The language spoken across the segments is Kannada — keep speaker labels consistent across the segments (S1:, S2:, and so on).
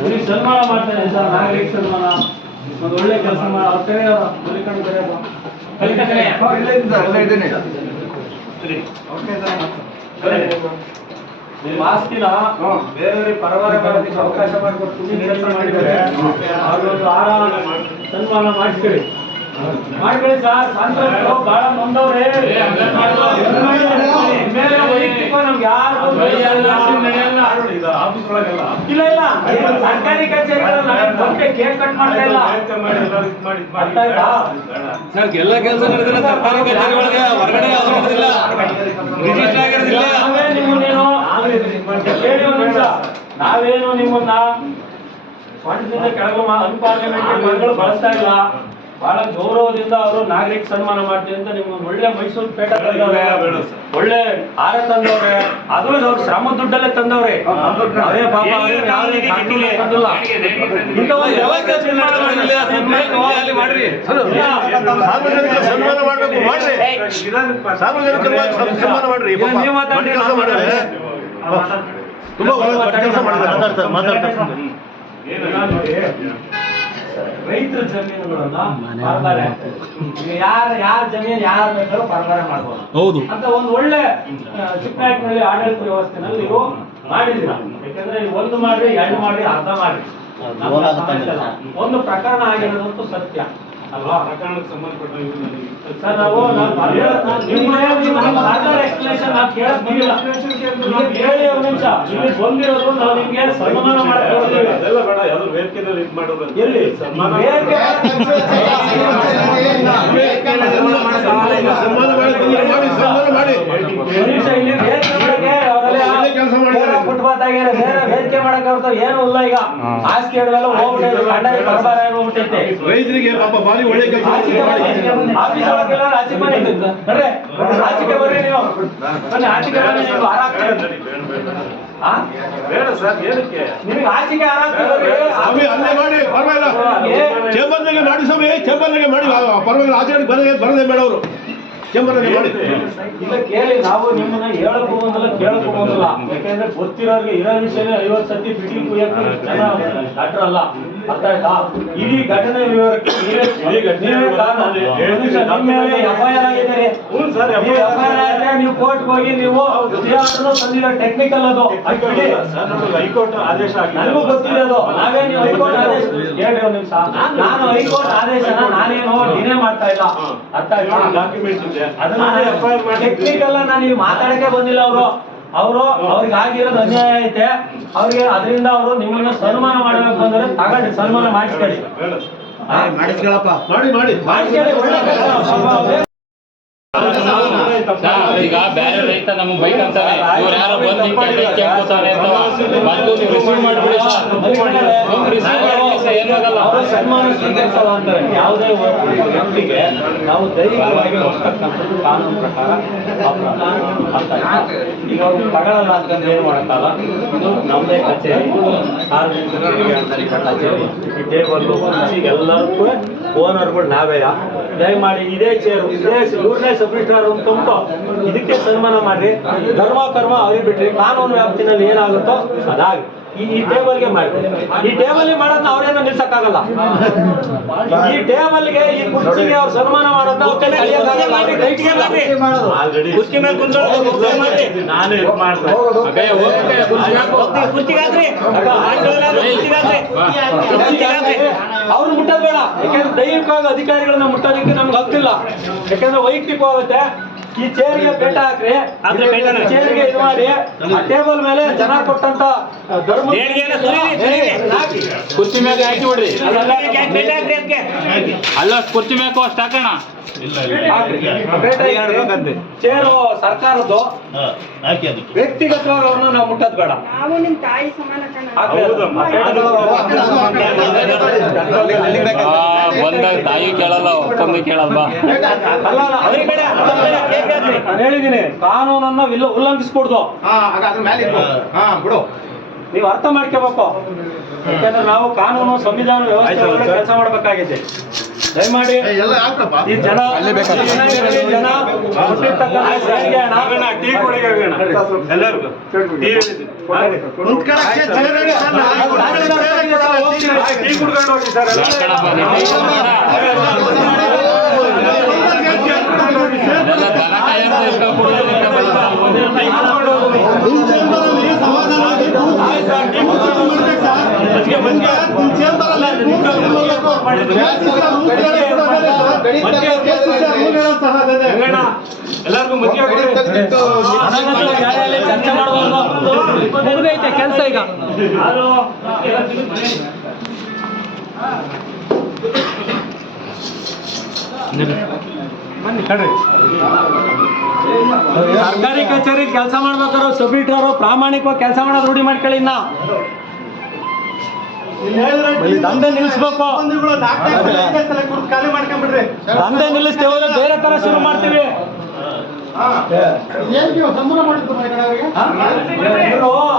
S1: ಅವ್ರಿಗೆ ಸನ್ಮಾನ ಮಾಡ್ತಾರೆ ಸರ್ ನಾಗರಿಕ ಸನ್ಮಾನ ಒಂದು ಒಳ್ಳೆ ಕೆಲಸ ಮಾಡಿ ಅವ್ರ ನಿಮ್ಮ ಆಸ್ತಿನ ಬೇರೆಯವರಿಗೆ ಮಾಡೋದಕ್ಕೆ ಅವಕಾಶ ಮಾಡಿಕೊಟ್ಟು ಮಾಡಿದ್ದಾರೆ. ಕೆಲಸ ಮಾಡಿದರೆ ಅವ್ರೊಂದು ಆರಾಮ ಸನ್ಮಾನ ಮಾಡಿಸ್ಕೊಳ್ಳಿ. ಮಾಡ್ಕೊಳ್ಳಿ ಸರ್ ಸಂತೋಷ ಬಹಳ ನೊಂದವ್ರೆ ಮೇಲೆ ವೈಯಕ್ತಿಕ ನಮ್ಗೆ ಯಾರು ಇಲ್ಲ ಇಲ್ಲ. ಸರ್ಕಾರಿ ಕಚೇರಿಗಳಲ್ಲಿ ಕೇಕ್ ಕಟ್ ಮಾಡ್ತಾ ಇಲ್ಲ?
S2: ಸರ್ ಎಲ್ಲ ಕೆಲಸ ನಡೆದಿಲ್ಲ ಸರ್ಕಾರಿ ಕಚೇರಿಗಳಿಗೆ ಹೊರಗಡೆ ಆಗಿರೋದಿಲ್ಲ ರಿಜಿಸ್ಟರ್ ಆಗಿರೋದಿಲ್ಲ.
S1: ನಾವೇ ನಿಮ್ಮನ್ನೇನು ಕೇಳಿ ಒಂದ್ ನಿಮಿಷ. ನಾವೇನು ನಿಮ್ಮನ್ನ ಫಂಡ್ನಿಂದ ಕೆಳಗೆ ಅನ್ಪಾರ್ಲಿಮೆಂಟ್ ಮನೆಗಳು ಬಳಸ್ತಾ ಇಲ್ಲ. ಬಹಳ ಗೌರವದಿಂದ ಅವರು ನಾಗರಿಕ ಸನ್ಮಾನ ಮಾಡ್ತೀವಿ ಅಂತ ನಿಮ್ಗೆ ಒಳ್ಳೆ ಮೈಸೂರು ಪೇಟ ತಂದವ್ರೆ ಒಳ್ಳೆ ಆರ ತಂದವ್ರೆ ಅದು ಅವ್ರ ಶ್ರಮ ದುಡ್ಡಲ್ಲೇ ತಂದವ್ರೆ ಅದೇ ಪಾಪ ಸನ್ಮಾನ
S2: ಮಾಡ್ರಿ
S3: ಮಾಡಬೇಕು ಸನ್ಮಾನ
S1: ಮಾತಾಡಿ,
S3: ಕೆಲಸ
S1: ನಾವು
S3: ಮಾಡಿದ್ದಾರೆ ತುಂಬಾ ಒಳ್ಳೆ ಕೆಲಸ ಮಾಡಿದ್ದಾರೆ ಮಾತಾಡ್ತಾರೆ
S1: ರೈತರ ಜಮೀನುಗಳನ್ನ ಪರಬಾರೆ ಆಗ್ತದೆ ಯಾರ ಯಾರ ಜಮೀನು ಯಾರ ಬೇಕಾದ್ರೂ ಪರಬಾರೆ ಮಾಡ್ಬೋದು.
S2: ಹೌದು.
S1: ಅಂತ ಒಂದು ಒಳ್ಳೆ ಚಿಕ್ಕನಾಯಕನಹಳ್ಳಿ ಆಡಳಿತ ವ್ಯವಸ್ಥೆನಲ್ಲಿ ನೀವು ಮಾಡಿದಿರ ಯಾಕಂದ್ರೆ ಒಂದು ಮಾಡ್ರಿ ಎರಡು ಮಾಡ್ರಿ ಅರ್ಧ ಮಾಡಿ ನಮ್ಮ ಸಮಸ್ಯೆ ಅಲ್ಲ. ಒಂದು ಪ್ರಕರಣ ಆಗಿರೋದಂತೂ ಸತ್ಯ. ಅಲ್ವಾ ಮಾಡಕ್. ಎಲ್ಲಿ ವೇದಿಕೆ
S3: ಸನ್ಮಾನ ಮಾಡಿ ಬಂದ್ರೆ ಸನ್ಮಾನ ಮಾಡಿ
S1: ಮನುಷ್ಯ ಇಲ್ಲಿ ವೇದಿಕೆ ಮಾಡಕ್ಕೆ ಅವರೆಲ್ಲ
S3: ಒಳ್ಳೆ ಕೆಲ್ಸ ಮಾಡಿದ್ದಾರೆ.
S1: ಪೂರ ಫುಟ್ಪಾತ್ ಆಗ್ಯಾರ. ಬೇರೆ ವೇದಿಕೆ ಮಾಡಕ್ಕೆ ಅವ್ರದ್ದು ಏನೂ ಇಲ್ಲ ಈಗ ಬರಬಾರ ಹೋಗ್ಬಿಟ್ಟೈತೆ
S3: ರೈತರಿಗೆ ಪಾಪ ಭಾರಿ ಒಳ್ಳೆ ಕೆಲಸ
S1: ಆಚೆಗೆ
S3: ಮಾಡಿ
S1: ಆಚೆ ಬರ್ರಿ. ನೀವು. ಬನ್ನಿ ಆಚೆಗೆ ಬನ್ನಿ ನೀವು? ನಿಮಗೆ ಆಚೆಗೆ
S3: ಅಲ್ಲೇ ಪರವಾಗಿಲ್ಲ. ಚೇಂಬರ್ನಾಗೆ ಮಾಡಿ. ಸ್ವಾಮಿ ಚೇಂಬರ್ನಾಗೆ ಮಾಡಿ. ಪರವಾಗಿಲ್ಲ ಆಚರಣೆ ಬರದೇ ಬರದೇ ಬೇಡ ಅವರು. ಚೇಂಬರ್ನಾಗೆ ಮಾಡಿ.
S1: ಇಲ್ಲ ಕೇಳಿ ನಾವು ನಿಮ್ಮನ್ನ ಹೇಳಕ್ ಹೋಗೋದಿಲ್ಲ ಕೇಳಕ್ ಹೋಗೋದಿಲ್ಲ ಯಾಕಂದ್ರೆ ಗೊತ್ತಿರೋರ್ಗೆ ಇರೋ ವಿಷಯ ಐವತ್ತು ಸತಿ ಬಿಡಿ ಕುಯ್ಯಕ್ಕೆ ಜನ ಡಾಕ್ಟರ್ ಅಲ್ಲ. ಅರ್ಥ ಆಯ್ತಾ ಇಡೀ ಘಟನೆ ವಿವರಕ್ಕೆ ನೀವೇ ನೀವೇ ಕಾರಣ. ಮನುಷ್ಯ ನಿಮ್ಮ ಮೇಲೆ ಎಫ್ಐಆರ್ ಆಗಿದ್ದೀರಿ. ನೀವು ಎಫ್ಐಆರ್ ಆದ್ರೆ ನೀವು ಕೋರ್ಟ್ ಹೋಗಿ ನೀವು ತಂದಿರೋ ಟೆಕ್ನಿಕಲ್ ಅದು.
S4: ಹೈಕೋರ್ಟ್ ಆದೇಶ
S1: ನನಗೂ ಗೊತ್ತಿದೆ ಅದು. ನಾವೇ ನೀವು ಹೈಕೋರ್ಟ್ ಆದೇಶ ನಿಮಿಷ. ನಾನು ಹೈಕೋರ್ಟ್ ಆದೇಶನ ನಾನೇನು ಡಿನೇ ಮಾಡ್ತಾ ಇಲ್ಲ. ಅರ್ಥ ಆಯ್ತಾ?
S4: ಡಾಕ್ಯುಮೆಂಟ್ ಇದೆ.
S1: ಅದನ್ನ ಟೆಕ್ನಿಕಲ್ ನಾನು ಇಲ್ಲಿ ಮಾತಾಡಕ್ಕೆ ಬಂದಿಲ್ಲ ಅವರು. ಅವರು ಅವ್ರಿಗೆ ಆಗಿರೋದು ಅನ್ಯಾಯ ಐತೆ. ಅವ್ರಿಗೆ ಅದರಿಂದ ಅವರು ನಿಮ್ಮನ್ನ ಸನ್ಮಾನ ಮಾಡಬೇಕು ಅಂದ್ರೆ ತಗೊಳ್ಳಿ ಸನ್ಮಾನ ಮಾಡಿಸ್ಕೊಳ್ಳಿ.
S3: ಮಾಡಿ ಮಾಡಿ.
S1: ಮಾಡಿಸ್ಕೊಳ್ಳಿ
S5: ಸರ್, ಈಗ ಬೇರೆ ರೈತ ನಮ್ಗೆ ಬೈಕ್ ಅಂತಾರೆ. ಇವ್ರು ಯಾರೋ ಬಂದು ಹಿಂಗ್ ಕೆಟ್ಟ ಕೇಳ್ಕೊತಾರೆ ಅಂತ ಬಂದು ನೀವು ರಿಸೀವ್ ಮಾಡ್ಬಿಡಿ. ಸರ್ ನೀವು ರಿಸೀವ್ ಮಾಡಿ ಸರ್ ಏನಾಗಲ್ಲ
S1: ಅವರು ಸನ್ಮಾನ ಸ್ವೀಕರಿಸಲ್ಲ ಅಂತಾರೆ. ಯಾವುದೇ ವ್ಯಕ್ತಿಗೆ ನಾವು ದೈಹಿಕವಾಗಿ ಹೊಸ್ತಕ್ಕಂಥದ್ದು ಕಾನೂನು ಪ್ರಕಾರ? ಈಗ ಅವ್ರು ತಗೊಳ್ಳಲ್ಲ ಅಂತಂದ್ರೆ ಏನು ಮಾಡೋಕ್ಕಲ್ಲ ಇದು ನಮ್ಮದೇ ಕಚೇರಿ. ಸಾರ್ವಜನಿಕ ತೆರಿಗೆ ಅಂತಾನೆ ಕಚೇರಿ. ಈ ಟೇಬಲ್ ಎಲ್ಲದಕ್ಕೂ ಓನರ್ಗಳು ನಾವೇ. ದಯಮಾಡಿ ಇದೇ ಚೇರು ಇದೇ ಇವ್ರನ್ನೇ ಒಂದು ಅಂದ್ಕೊಂಡು ಇದಕ್ಕೆ ಸನ್ಮಾನ ಮಾಡ್ರಿ. ಧರ್ಮ, ಕರ್ಮ ಅವ್ರಿಗೆ ಬಿಟ್ರಿ. ಕಾನೂನು ವ್ಯಾಪ್ತಿನಲ್ಲಿ ಏನಾಗುತ್ತೋ ಅದಾಗಿ ಈ ಟೇಬಲ್ ಟೇಬಲ್ಗೆ ಮಾಡ್ತೀವಿ ಈ ಟೇಬಲ್ ಮಾಡೋದನ್ನ ಅವ್ರೇನು ನಿಲ್ಸಕ್ಕಾಗಲ್ಲ. ಈ ಟೇಬಲ್ಗೆ ಈ ಕುರ್ಚಿಗೆ ಅವ್ರು ಸನ್ಮಾನ ಮಾಡೋದನ್ನ. ಕುರ್ಚಿ ಮೇಲೆ ಮಾಡ್ರಿ.
S4: ನಾನೇ ಇದು
S1: ಹಾಕೊಳ್ಳೋದು ಕುರ್ಚಿಗಾದ್ರೆ. ಅವ್ರು ಮುಟ್ಟೋದ್ ಬೇಡ. ಯಾಕಂದ್ರೆ ದೈಹಿಕವಾಗಿ ಅಧಿಕಾರಿಗಳನ್ನ ಮುಟ್ಟೋದಕ್ಕೆ ನಮ್ಗೆ ಗೊತ್ತಿಲ್ಲ ಯಾಕಂದ್ರೆ ವೈಯಕ್ತಿಕ ಹೋಗುತ್ತೆ ಈ ಚೇರ್ಗೆ ಬೇಟ ಹಾಕ್ರಿ. ಚೇರ್ಗೆ ಇದು ಮಾಡಿ. ಆ ಟೇಬಲ್ ಮೇಲೆ ಜನ ಕೊಟ್ಟಂತ ಧರ್ಮ.
S5: ಕುರ್ಚಿ ಮೇಲೆ ಹಾಕಿ ಬಿಡ್ರಿ. ಅಲ್ಲ ಕುರ್ಚಿ ಮೇಲೆ ಅಷ್ಟು ಹಾಕೋಣ.
S1: ಚೇರು ಸರ್ಕಾರದ್ದು ವ್ಯಕ್ತಿಗತವಾಗಿ ಅವ್ರನ್ನ ನಾವು ಮುಟ್ಟದ್ ಬೇಡ.
S6: ನಾವು ನಿಮ್ ತಾಯಿ ಸಮಾನ
S1: ಹಾಕ್ರಿ.
S5: ತಾಯಿ ಕೇಳಲ್ಲ ಒಪ್ಪಂದು.
S1: ನಾನು ಹೇಳಿದ್ದೀನಿ ಕಾನೂನನ್ನ ವಿಲ್ಲ- ಉಲ್ಲಂಘಿಸ್ಕೊಡ್ದು.
S7: ಹಾ ಹಾಗಾದ್ರೆ ಮೇಲೆ ಇಟ್ಕೋ. ಹಾ ಬಿಡು.
S1: ನೀವು ಅರ್ಥ ಮಾಡ್ಕೋಬೇಕು. ಯಾಕಂದ್ರೆ ನಾವು ಕಾನೂನು ಸಂವಿಧಾನ ವ್ಯವಸ್ಥೆ ಕೆಲಸ ಮಾಡ್ಬೇಕಾಗಿದೆ. ದಯಮಾಡಿ ಈ ಜನ ಜನ
S4: ಟೀ ಹೋಗೋಣ ಎಲ್ಲರಿಗೂ ಟೀ ಟೀ ಕುಡ್ಕೊಂಡು ಹೋಗಿ ಸರ್ ಎಲ್ಲರಿಗೂ
S1: ನ್ಯಾಯಾಲಯ ಚರ್ಚೆ ಮುಗಿದೈತೆ ಕೆಲಸ ಈಗ ಸರ್ಕಾರಿ ಕಚೇರಿ ಕೆಲಸ ಮಾಡ್ಬೇಕಾದ್ರೆ ಅವರು ಪ್ರಾಮಾಣಿಕವಾಗಿ ಕೆಲಸ ಮಾಡೋದು ರೂಢಿ ಮಾಡ್ಕೊಳ್ಳಿ ಇನ್ನ. ದಂಧೆ ನಿಲ್ಲಿಸ್ಬೇಕು. ದಂಧೆ ನಿಲ್ಲಿಸ್ತೇವೆ ಹೋದ್ರೆ ಬೇರೆ ತರ ಶುರು ಮಾಡ್ತೀವಿ.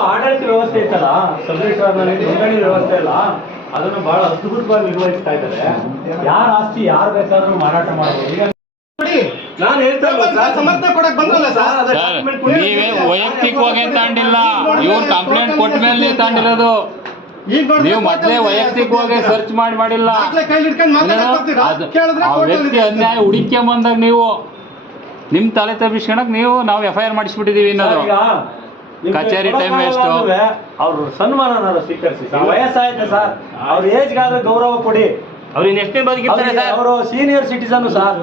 S1: ಆಡಳಿತ ವ್ಯವಸ್ಥೆ ಇತ್ತಲ್ಲ ಸಬ್ಮಿಟರ್ ವ್ಯವಸ್ಥೆ ಇಲ್ಲ ಅದನ್ನು ಬಹಳ ಅದ್ಭುತವಾಗಿ ನಿರ್ವಹಿಸ್ತಾ ಇದ್ದಾರೆ. ಯಾರ ಆಸ್ತಿ, ಯಾರು ಬೇಕಾದ್ರೂ ಮಾರಾಟ ಮಾಡಬಹುದು ನಾನು ಹೇಳ್ತಾ ಇಲ್ವಾ
S3: ಸಮರ್ಥನೆ ಕೊಡಕ್ ಬಂದ್ರಲ್ಲ ಸರ್?
S5: ಸರ್ ನೀವೇ ವೈಯಕ್ತಿಕವಾಗಿ ತಾಂಡಿಲ್ಲ? ಇವ್ರು ಕಂಪ್ಲೇಂಟ್ ಕೊಟ್ಟ ಮೇಲೆ ನೀವು ತಾಂಡಿರೋದು ನೀವು ಮೊದ್ಲೇ ವೈಯಕ್ತಿಕವಾಗಿ ಸರ್ಚ್ ಮಾಡಿ ಮಾಡಿಲ್ಲ. ವ್ಯಕ್ತಿ ಅನ್ಯಾಯ ಹುಡುಕ್ಯ ಬಂದಾಗ ನೀವು ನಿಮ್ ತಲೆ ತಪ್ಪಿಸ್ಕೊಳಕ್ ನೀವು ನಾವು ಎಫ್ ಐ ಆರ್ ಮಾಡಿಸ್ಬಿಟ್ಟಿದೀವಿ ಅನ್ನೋದು. ಕಚೇರಿ ಟೈಮ್
S1: ವೇಸ್ಟ್ ಅವ್ರ ಸನ್ಮಾನ ಸ್ವೀಕರಿಸಿ. ಸರ್ ವಯಸ್ಸಾಯ್ತು ಸರ್. ಅವ್ರ ಏಜ್ಗಾದ್ರೆ ಗೌರವ ಕೊಡಿ.
S4: ಅವ್ರು ಇನ್ನು ಎಷ್ಟೇ ಬದುಕಿರ್ತಾರೆ ಸರ್?
S1: ಅವರು ಸೀನಿಯರ್ ಸಿಟಿಸನ್ ಸರ್.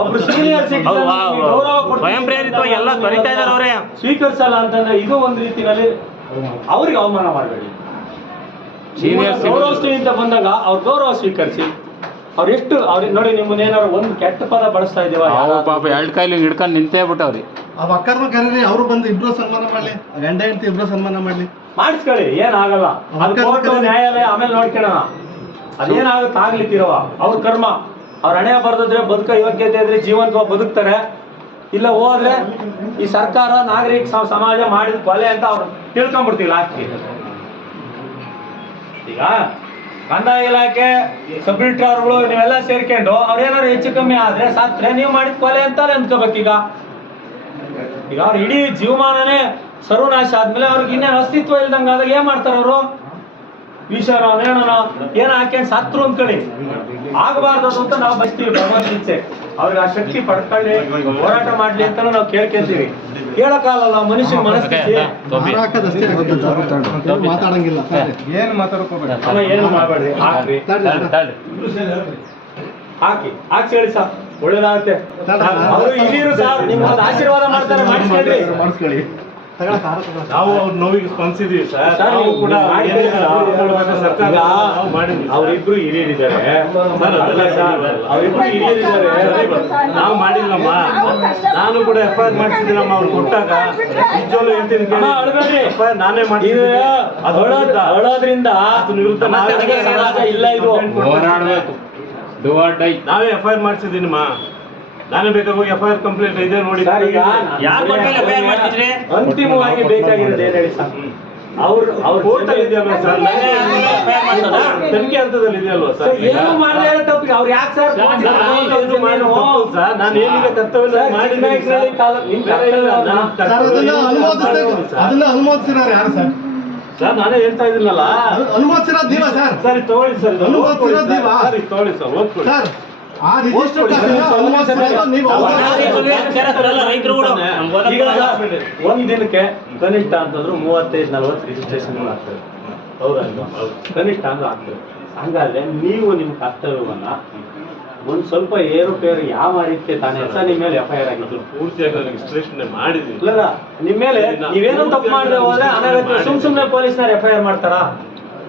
S1: ಒಬ್ರು ಸೀನಿಯರ್ ಸಿಟಿಸನ್.
S4: ಸ್ವಯಂ ಪ್ರೇರಿತವಾಗಿ ಎಲ್ಲ ತೊರಿತಾ ಇದಾರೆ ಅವರೇ.
S1: ಸ್ವೀಕರಿಸಲ್ಲ ಅಂತಂದ್ರೆ ಇದು ಒಂದು ರೀತಿಯಲ್ಲಿ ಅವ್ರಿಗೆ ಅವಮಾನ ಮಾಡಬೇಡಿ. ಸೀನಿಯರ್ ಅಂತ ಬಂದಾಗ ಅವ್ರ ಗೌರವ ಸ್ವೀಕರಿಸಿ. ಅವ್ರು ಎಷ್ಟು ಅವ್ರಿಗೆ ನೋಡಿ ನಿಮ್ಮನ್ನ ಏನಾದ್ರು ಒಂದು ಕೆಟ್ಟ ಪದ ಬಳಸ್ತಾ ಇದೀವ
S5: ಪಾಪ ಎರಡು ಕೈಲಿ ಹಿಡ್ಕೊಂಡು ನಿಂತೇ ಬಿಟ್ಟವ್ರಿ.
S3: ಆ ಅಕ್ಕರ್ನ ಕರೀರಿ ಅವರು ಬಂದು ಇಬ್ರು ಸನ್ಮಾನ ಮಾಡ್ಲಿ ಗಂಡ ಹೆಂಡತಿ ಇಬ್ರು ಸನ್ಮಾನ ಮಾಡ್ಲಿ.
S1: ಮಾಡಿಸ್ಕೊಳ್ಳಿ ಏನಾಗಲ್ಲ ಅದು ಕೋರ್ಟ್ ನ್ಯಾಯಾಲಯ ಆಮೇಲೆ ನೋಡ್ಕೊಳ್ಳೋಣ. ಅದೇನಾಗುತ್ತೆ ಆಗ್ಲಿಕ್ಕಿರುವ? ಅವ್ರ ಕರ್ಮ. ಅವ್ರ ಹಣೆ ಬರ್ದಿದ್ರೆ ಬದುಕ ಯೋಗ್ಯತೆ ಇದ್ರೆ ಜೀವಂತವಾಗಿ ಬದುಕ್ತಾರೆ. ಇಲ್ಲ ಹೋದ್ರೆ ಈ ಸರ್ಕಾರ ನಾಗರಿಕ ಸಮಾಜ ಮಾಡಿದ ಕೊಲೆ ಅಂತ ಅವ್ರು ತಿಳ್ಕೊಂಡ್ಬಿಡ್ತೀವಿ ಲಾಸ್ಟ್ಗೆ. ಈಗ ಕಂದಾಯ ಇಲಾಖೆ ಸಬ್ ರಿಜಿಸ್ಟ್ರಾರ್ಗಳು ನೀವೆಲ್ಲ ಸೇರ್ಕೊಂಡು ಅವ್ರೇನಾದ್ರು ಹೆಚ್ಚು ಕಮ್ಮಿ ಆದ್ರೆ ಸತ್ರೆ ನೀವು ಮಾಡಿದ ಕೊಲೆ ಅಂತಾನೆ ಅನ್ಕೋಬೇಕೀಗ ಈಗ. ಅವ್ರ ಇಡೀ ಜೀವಮಾನನೇ ಸರ್ವನಾಶ ಆದ್ಮೇಲೆ ಅವ್ರಿಗೆ ಇನ್ನೇನು ಅಸ್ತಿತ್ವ ಇಲ್ದಂಗ ಆದಾಗ ಏನ್ ಮಾಡ್ತಾರ ಅವರು? ವಿಷಾರ ನೇಣನ ಏನ್ ಹಾಕ್ಯಂಡ್ ಸತ್ರು ಅಂದ್ಕೊಳ್ಳಿ. ಆಗಬಾರ್ದು ಅಂತ ನಾವು ಬಸ್ತೀವಿ ಭಗವಂತ ಇಚ್ಛೆ. ಅವ್ರಿಗೆ ಆ ಶಕ್ತಿ ಪಡ್ಕೊಳ್ಳಿ ಹೋರಾಟ ಮಾಡ್ಲಿ ಅಂತ ನಾವು ಕೇಳ್ಕೊಂತೀವಿ. ಕೇಳಕ್ಕಾಗಲ್ಲ ಮನುಷ್ಯನ ಮನಸ್ಥಿತಿ.
S3: ಏನು ಮಾತಾಡಂಗಿಲ್ಲ. ಏನು ಮಾತಾಡೋಕೋಬೇಡ.
S1: ಏನು ಮಾಡಬೇಡ್ರಿ? ಹಾಕ್ರಿ. ಹಾಕಿ ಹಾಕಿ ಹೇಳಿ ಸರ್. ಒಳ್ಳೇದಾಗುತ್ತೆ. ಅವರು ಹಿರಿಯರು ಸರ್ ನಿಮ್ಗೆ ಆಶೀರ್ವಾದ ಮಾಡ್ತಾರೆ ಮಾಡಿಸ್ಕೊಳ್ರಿ
S3: ಮಾಡಿಸ್ಕೊಳ್ಳಿ.
S4: ನಾವು ಅವ್ರ ನೋವಿಗೆ ಸ್ಪಂದಿಸಿದೀವಿ ಸರ್.
S1: ಸರ್,
S4: ನಾವು
S1: ನೀವು
S4: ಕೂಡ ಸರ್ಕಾರ.
S1: ಅವರಿಬ್ರು ಹಿರಿಯರಿದ್ದಾರೆ.
S4: ಸರ್, ಅದೆಲ್ಲ ಸರ್.
S1: ಅವರಿಬ್ರು ಹಿರಿಯರಿದ್ದಾರೆ.
S4: ನಾವು ಮಾಡಿಲ್ಲಮ್ಮ ನಾನು ಕೂಡ ಎಫ್ ಐ ಆರ್ ಮಾಡಿಸಿದ್ದೀನಮ್ಮ ಅವ್ರು ಕೊಟ್ಟಾಗ. ನಿಜವಲ್ಲೂ ಹೇಳ್ತೀನಿ. ನಾನೇ
S1: ಮಾಡಿದ್ದೀನಿ ಅಳೋದ್ರಿಂದ
S4: ವಿರುದ್ಧ. ನಾವೇ
S1: ಇಲ್ಲ ಇದು.
S5: ಹೋರಾಡ್ಬೇಕು. ಡೂ ಆರ್ ಡೈ
S4: ನಾವೇ ಎಫ್ ಐ ಆರ್ ಮಾಡಿಸಿದ್ದೀನಮ್ಮ. ನಾನೇ ಬೇಕಾಗಿ ಎಫ್ ಐ ಆರ್ ಕಂಪ್ಲೇಂಟ್ ಇದೆ ನೋಡಿ.
S1: ಸರ್, ಈಗ
S4: ಯಾರ್ ಬಗ್ಗೆ FIR ಮಾಡ್ತಿದ್ರಿ?
S1: ಅಂತಿಮವಾಗಿ ಬೇಕಾಗಿರೋದು ಏನ್ ಹೇಳಿ ಸರ್? ಅವ್ರ ಅವ್ರ
S4: ಹೋಟೆಲ್ ಇದೆಯಲ್ವಾ ಸರ್? ನಾನೇ FIR ಮಾಡ್ಸೋದಾ? ತನಿಖೆ ಹಂತದಲ್ಲಿ ಇದೆಯಲ್ವಾ ಸರ್?
S1: ಏನು ಮಾಡಲೇ ತಪ್ಪಿಗೆ ಅವ್ರು ಯಾಕೆ ಸರ್
S4: ನಾನು ತಪ್ಪು ಸರ್. ನಾನು ಏನಿದೆ ಕರ್ತವ್ಯ ಮಾಡಿದ್ದೀನಿ ಸರ್.
S1: ನಿಮ್
S4: ಬೇರೆ ಇಲ್ಲ, ನಾನು
S3: ಸರ್
S4: ಕರ್ತವ್ಯ
S3: ಅದನ್ನ ಅನುಮೋದಿಸ್ತಾ
S4: ಮಾಡಿದ್ದೀನಿ ಸರ್.
S3: ಅದನ್ನ ಅನುಮೋದಿಸಿರೋರು ಯಾರು ಸರ್?
S4: ಸರ್ ನಾನೇ ಹೇಳ್ತಾ ಇದ್ದೀನಲ್ಲ
S3: ಅನುಮೋದಿಸಿರೋದು ನೀವ ಸರ್?
S4: ಸರ್ ಇದು ತಗೊಳ್ಳಿ ಸರ್. ಇದು ಓದ್ಕೊಳ್ಳಿ ಸರ್.
S3: ಇರೋದಿಲ್ವಾ?
S4: ಸರ್ ಇದು ತಗೊಳ್ಳಿ ಸರ್. ಓದ್ಕೊಳ್ಳಿ
S3: ಸರ್
S1: ಒಂದ್ ದಿನಕ್ಕೆ ಕನಿಷ್ಠ ಅಂತಂದ್ರು ಮೂವತ್ತೈದು ನಲ್ವತ್ತು ರಿಜಿಸ್ಟ್ರೇಷನ್ ಆಗ್ತದೆ ಹೌದಲ್ವಾ? ಕನಿಷ್ಠ ಅಂದ್ರೆ ಆಗ್ತದೆ ಹಂಗಾದ್ರೆ ನೀವು ನಿಮ್ಮ ಕರ್ತವ್ಯವನ್ನ ಒಂದ್ ಸ್ವಲ್ಪ ಏರುಪೇರು ಯಾವ ರೀತಿ ತಾನೇ ಸರ್ ನಿಮ್ಮ ಮೇಲೆ ಎಫ್ ಐ ಆರ್ ಆಗಿತ್ತು
S4: ಪೂರ್ತಿಯಾಗಿ ನನಗೆ ವಿಶ್ಲೇಷಣೆ ಮಾಡಿದ್ದೀನಿ
S1: ಇಲ್ಲ. ನಿಮ್ಮ ಮೇಲೆ ನೀವೇನೋ ತಪ್ಪು ಮಾಡಿದ್ರೆ ಹೋದ್ರೆ ಅನಗತ್ಯ ಸುಮ್ ಸುಮ್ನೆ ಪೊಲೀಸ್ನವ್ರು ಎಫ್ ಐ ಆರ್ ಮಾಡ್ತಾರ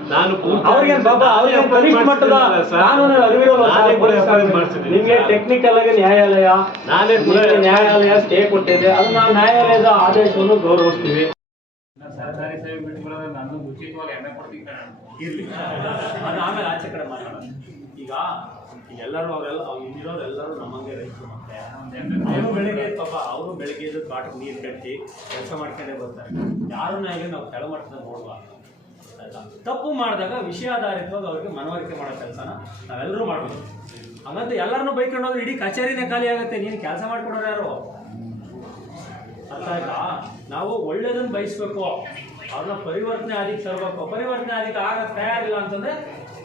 S4: ನಾನು
S1: ಅವ್ರಿಗೆ ಬಾಬಾ ಅವ್ರಿಗೆ ಕನಿಷ್ಠ ಮಟ್ಟದ. ಕಾನೂನು ಅರಿವಿರೋಲ್ಲ ನಿಮ್ಗೆ. ಟೆಕ್ನಿಕಲ್ ಆಗಿ ನ್ಯಾಯಾಲಯ
S4: ನಾನೇ ಕೂಡ
S1: ನ್ಯಾಯಾಲಯ ಸ್ಟೇ ಕೊಟ್ಟಿದೆ. ಅದು ನಾವು ನ್ಯಾಯಾಲಯದ ಆದೇಶವನ್ನು ಗೌರವಿಸ್ತೀವಿ.
S5: ಸರ್ಕಾರಿ ಸೇವೆ ಬಿಟ್ಬಿಡೋದ್ರೆ ನಾನು ಉಚಿತವಾಗಿ ಎಣ್ಣೆ ಕೊಡ್ತೀನಿ
S1: ಅದು ಆಮೇಲೆ ಆಚೆ ಕಡೆ ಮಾಡೋಣ ಈಗ ಎಲ್ಲರೂ ಅವರೆಲ್ಲ ಇಲ್ಲಿರೋರು ಎಲ್ಲರೂ ನಮ್ಮಂಗೆ ರೈತರು ಮತ್ತೆ. ಬೆಳಿಗ್ಗೆ ಪಾಪ ಅವರು ಬೆಳಿಗ್ಗೆ ಎದ್ದು ಕಾಟಕ್ಕೆ ನೀರು ಕಟ್ಟಿ ಕೆಲಸ ಮಾಡ್ಕೊಂಡೇ ಬರ್ತಾರೆ. ಯಾರನ್ನ ಈಗ ನಾವು ಕೆಳಮಟ್ಟದ ನೋಡುವ ಆಯ್ತಾ ತಪ್ಪು ಮಾಡಿದಾಗ ವಿಷಯಾಧಾರಿತವಾಗಿ ಅವ್ರಿಗೆ ಮನವರಿಕೆ ಮಾಡೋ ಕೆಲಸನ ನಾವೆಲ್ಲರೂ ಮಾಡಬೇಕು ಹಾಗಂತ ಎಲ್ಲರನ್ನೂ ಬೈಕೊಂಡು ಹೋದ್ರೆ ಇಡೀ ಕಚೇರಿನೇ ಖಾಲಿ ಆಗುತ್ತೆ ನೀನು ಕೆಲಸ ಮಾಡ್ಕೊಡೋರು ಯಾರು? ಅರ್ಥ ಆಯ್ತಾ? ನಾವು ಒಳ್ಳೇದನ್ನು ಬಯಸ್ಬೇಕು ಅವ್ರನ್ನ ಪರಿವರ್ತನೆ ಆದಿಕ್ಕೆ ತರಬೇಕು. ಪರಿವರ್ತನೆ ಆದಿಕ್ಕೆ ಆಗ ತಯಾರಿಲ್ಲ ಅಂತಂದ್ರೆ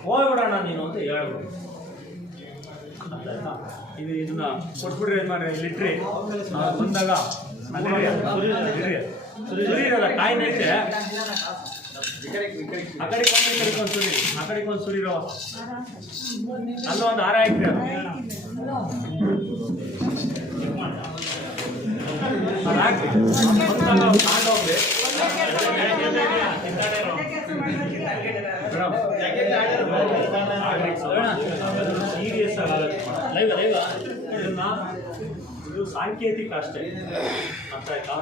S1: ಹೋಗ್ಬಿಡೋಣ ನೀನು ಅಂತ ಹೇಳ್ಬೋದು. ಇದು ಇದನ್ನ ಕೊಟ್ಬಿಡ್ರಿ ಮಾಡ್ರಿ ಲಿಟ್ರಿ ಬಂದಾಗ ಅಲ್ಲಿ ಇರಿ, ನೈತೆ ಆ ಕಡೆಗೆ ಒಂದು ಸುರಿ ಕಡೆಗೆ ಒಂದು ಸುರಿ ಆ ಅಲ್ಲ ಒಂದು ಹಾರ ಹಾಕ್ರಿ ಸೀರಿಯಸ್ ಹಾಕ್ರಿ ಲೈವ್ ಆಗುತ್ತೆ ಇದನ್ನ ಇದು ಸಾಂಕೇತಿಕ ಅಷ್ಟೇ. ಅರ್ಥ ಆಯ್ತಾ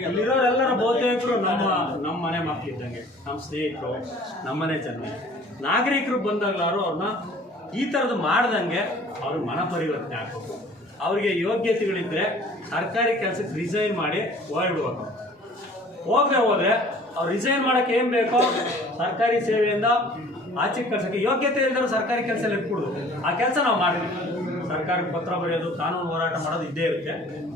S1: ಇಲ್ಲಿರೋರೆಲ್ಲರ ಬಹುತೇಕರು ನಮ್ಮ ನಮ್ಮ ಮನೆ ಮಕ್ಕಳಿದ್ದಂಗೆ ನಮ್ಮ ಸ್ನೇಹಿತರು ನಮ್ಮನೆ ಜನ. ನಾಗರಿಕರು ಬಂದಾಗ್ಲಾರು ಅವ್ರನ್ನ ಈ ಥರದ್ದು ಮಾಡ್ದಂಗೆ ಅವ್ರಿಗೆ ಮನ ಪರಿವರ್ತನೆ ಆಗ್ಬೇಕು. ಅವ್ರಿಗೆ ಯೋಗ್ಯತೆಗಳಿದ್ರೆ ಸರ್ಕಾರಿ ಕೆಲಸಕ್ಕೆ ರಿಸೈನ್ ಮಾಡಿ ಹೋಗ್ಬಿಡ್ಬೇಕು ಹೋಗದೆ ಹೋದ್ರೆ ಅವ್ರು ರಿಸೈನ್ ಮಾಡಕ್ಕೆ ಏನು ಬೇಕೋ ಸರ್ಕಾರಿ ಸೇವೆಯಿಂದ ಆಚೆ ಕೆಲಸಕ್ಕೆ ಯೋಗ್ಯತೆ ಇಲ್ದಿರೋ ಸರ್ಕಾರಿ ಕೆಲಸ ಇಟ್ಬಿಡುದು ಆ ಕೆಲಸ ನಾವು ಮಾಡ್ತೀವಿ ಸರ್ಕಾರಕ್ಕೆ ಪತ್ರ ಬರೆಯೋದು, ಕಾನೂನು ಹೋರಾಟ ಮಾಡೋದು ಇದ್ದೇ ಇರುತ್ತೆ.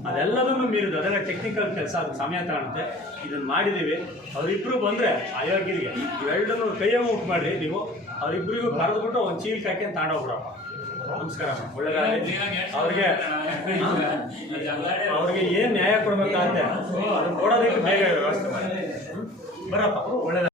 S1: ಅದೆಲ್ಲದನ್ನು ಮೀರಿದ್ರು ಅದೆಲ್ಲ ಟೆಕ್ನಿಕಲ್ ಕೆಲಸ, ಅದು ಸಮಯ ತಗೊಳುತ್ತೆ. ಇದನ್ನು ಮಾಡಿದ್ದೀವಿ. ಅವರಿಬ್ರು ಬಂದರೆ ಅಯೋಗ್ಯರಿಗೆ, ಇವೆರಡನ್ನು ಕೈಯ ಮುಟ್ಟು ಮಾಡಿರಿ. ನೀವು ಅವರಿಬ್ಬರಿಗೂ ಕರೆದ್ಬಿಟ್ಟು ಒಂದು ಚೀಲ್ ಹಾಕಿ ತಾಂಡೋಗ್ಬಿಡಪ್ಪ ನಮಸ್ಕಾರ ಒಳ್ಳೆದಾಗಲಿ. ಅವ್ರಿಗೆ ಅವ್ರಿಗೆ ಏನು ನ್ಯಾಯ ಕೊಡಬೇಕಾಗುತ್ತೆ? ಅದನ್ನ ಕೊಡೋದಕ್ಕೆ ಬೇಗ ವ್ಯವಸ್ಥೆ ಮಾಡಿ. ಬರಪ್ಪ. ಒಳ್ಳೆದ